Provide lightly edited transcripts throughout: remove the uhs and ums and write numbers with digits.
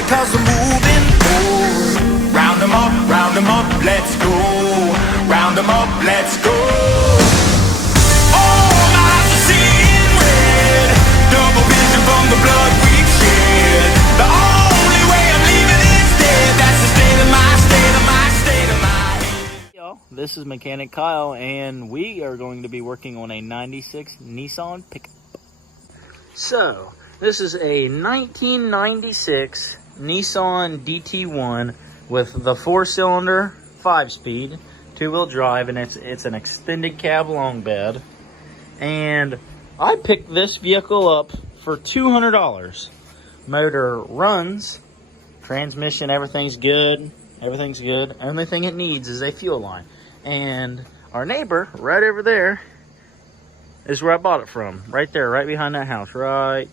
ready cause we're moving forward. Round them up, let's go. Round them up, let's go. All my eyes are seeing red. Double vision from the blood we've shed. The only way I'm leaving is dead. That's the state of my head. Y'all, this is Mechanic Kyle, and we are going to be working on a 96 Nissan pickup. So, this is a 1996 Nissan DT1 with the 4-cylinder, 5-speed, 2-wheel drive, and it's an extended cab long bed. And I picked this vehicle up for $200. Motor runs, transmission, everything's good. Everything's good. Only thing it needs is a fuel line. And our neighbor right over there is where I bought it from. Right there, right behind that house. Right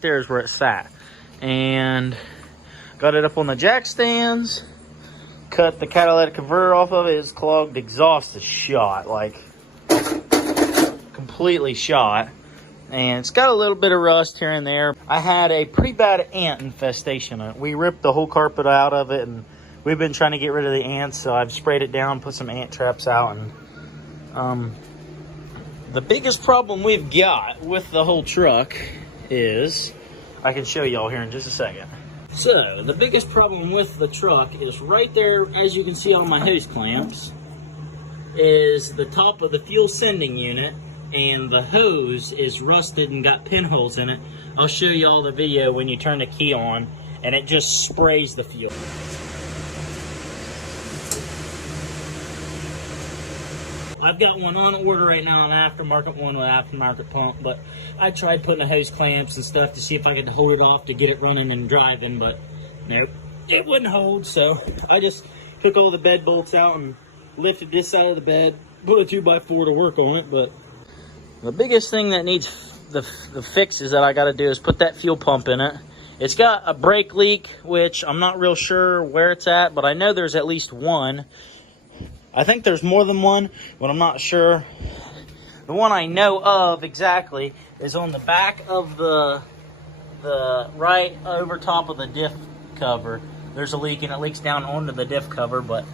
there is where it sat. And got it up on the jack stands. Cut the catalytic converter off of it. Its clogged exhaust is shot. Like, completely shot. And it's got a little bit of rust here and there. I had a pretty bad ant infestation. We ripped the whole carpet out of it, and we've been trying to get rid of the ants, so I've sprayed it down, put some ant traps out. And the biggest problem we've got with the whole truck is, I can show y'all here in just a second. So, the biggest problem with the truck is right there, as you can see on my hose clamps, is the top of the fuel sending unit, and the hose is rusted and got pinholes in it. I'll show y'all the video when you turn the key on, and it just sprays the fuel. I've got one on order right now, an aftermarket one with aftermarket pump, but I tried putting the hose clamps and stuff to see if I could hold it off to get it running and driving, but nope, it wouldn't hold. So I just took all the bed bolts out and lifted this side of the bed, put a 2x4 to work on it. But the biggest thing that needs the fixes that I got to do is put that fuel pump in it. It's got a brake leak, which I'm not real sure where it's at, but I know there's at least one. I think there's more than one, but I'm not sure. The one I know of exactly is on the back of the right over top of the diff cover. There's a leak, and it leaks down onto the diff cover, but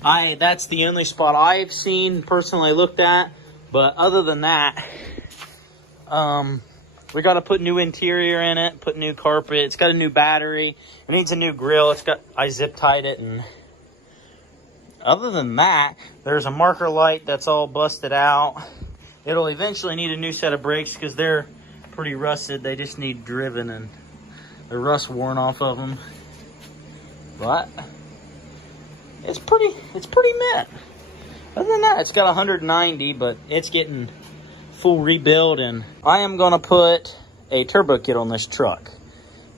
that's the only spot I've seen, personally looked at. But other than that, we got to put new interior in it, put new carpet. It's got a new battery. It needs a new grill. I zip tied it, and other than that, there's a marker light that's all busted out. It'll eventually need a new set of brakes because they're pretty rusted. They just need driven, and the rust worn off of them. But it's pretty mint. Other than that, it's got 190, but it's getting full rebuild, and I am gonna put a turbo kit on this truck.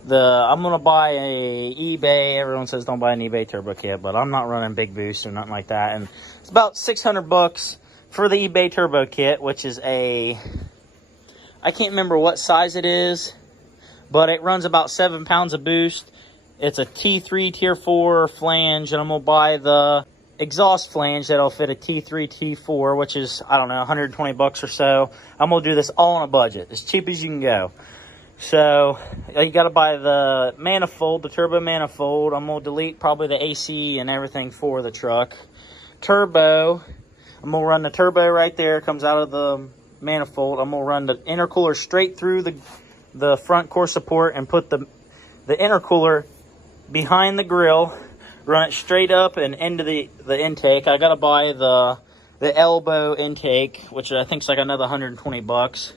I'm gonna buy a eBay. Everyone says don't buy an eBay turbo kit, but I'm not running big boost or nothing like that. And it's about $600 for the eBay turbo kit, which is I can't remember what size it is, but it runs about 7 pounds of boost. It's a T3 Tier 4 flange, and I'm gonna buy the exhaust flange that'll fit a T3 T4, which is, I don't know, $120 or so. I'm gonna do this all on a budget, as cheap as you can go. So you got to buy the manifold, the turbo manifold. I'm going to delete probably the AC and everything for the truck. Turbo, I'm going to run the turbo right there. It comes out of the manifold. I'm going to run the intercooler straight through the front core support and put the intercooler behind the grill. Run it straight up and into the intake. I got to buy the elbow intake, which I think is like another $120.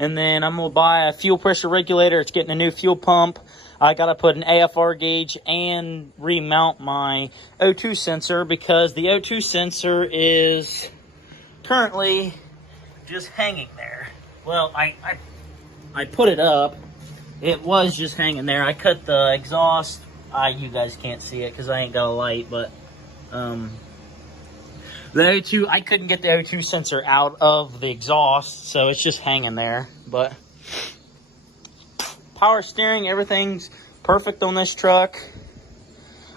And then I'm going to buy a fuel pressure regulator. It's getting a new fuel pump. I got to put an AFR gauge and remount my O2 sensor because the O2 sensor is currently just hanging there. Well, I put it up. It was just hanging there. I cut the exhaust. You guys can't see it because I ain't got a light, but the O2, I couldn't get the O2 sensor out of the exhaust, so it's just hanging there. But power steering, everything's perfect on this truck.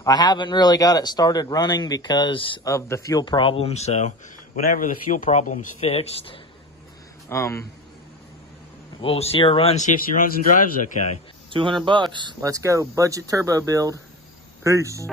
I haven't really got it started running because of the fuel problem, so whenever the fuel problem's fixed, we'll see her run, see if she runs and drives okay. $200. Let's go. Budget turbo build. Peace.